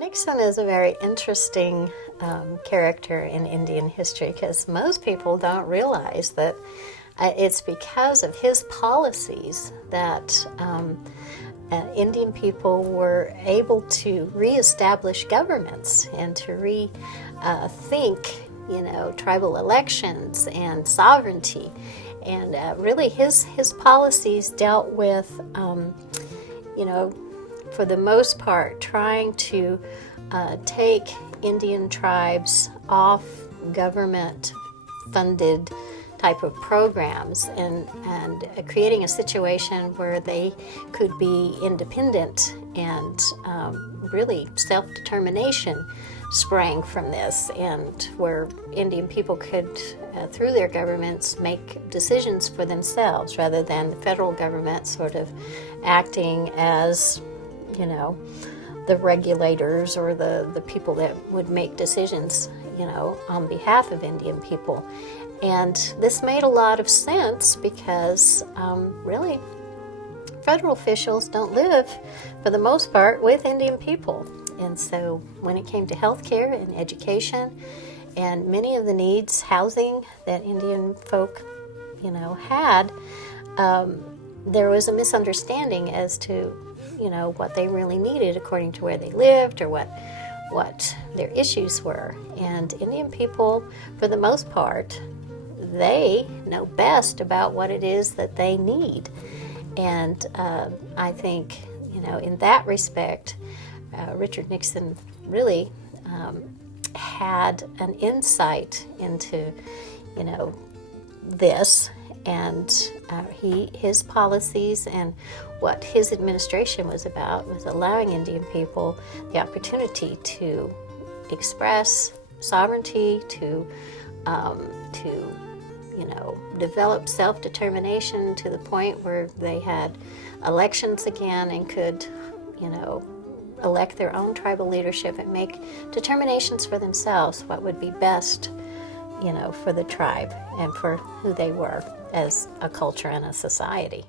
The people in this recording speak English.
Nixon is a very interesting character in Indian history because most people don't realize that it's because of his policies that Indian people were able to reestablish governments and to rethink, tribal elections and sovereignty. And really his policies dealt with, for the most part, trying to take Indian tribes off government-funded type of programs and creating a situation where they could be independent, and really self-determination sprang from this, and where Indian people could, through their governments, make decisions for themselves rather than the federal government sort of acting as, the regulators or the people that would make decisions, on behalf of Indian people. And this made a lot of sense because really federal officials don't live, for the most part, with Indian people. And so when it came to health care and education and many of the needs, housing that Indian folk, had, there was a misunderstanding as to, what they really needed according to where they lived or what their issues were. And Indian people, for the most part, they know best about what it is that they need. And I think, in that respect, Richard Nixon really had an insight into, this, and his policies and what his administration was about was allowing Indian people the opportunity to express sovereignty, to develop self-determination to the point where they had elections again and could, elect their own tribal leadership and make determinations for themselves what would be best, for the tribe and for who they were as a culture and a society.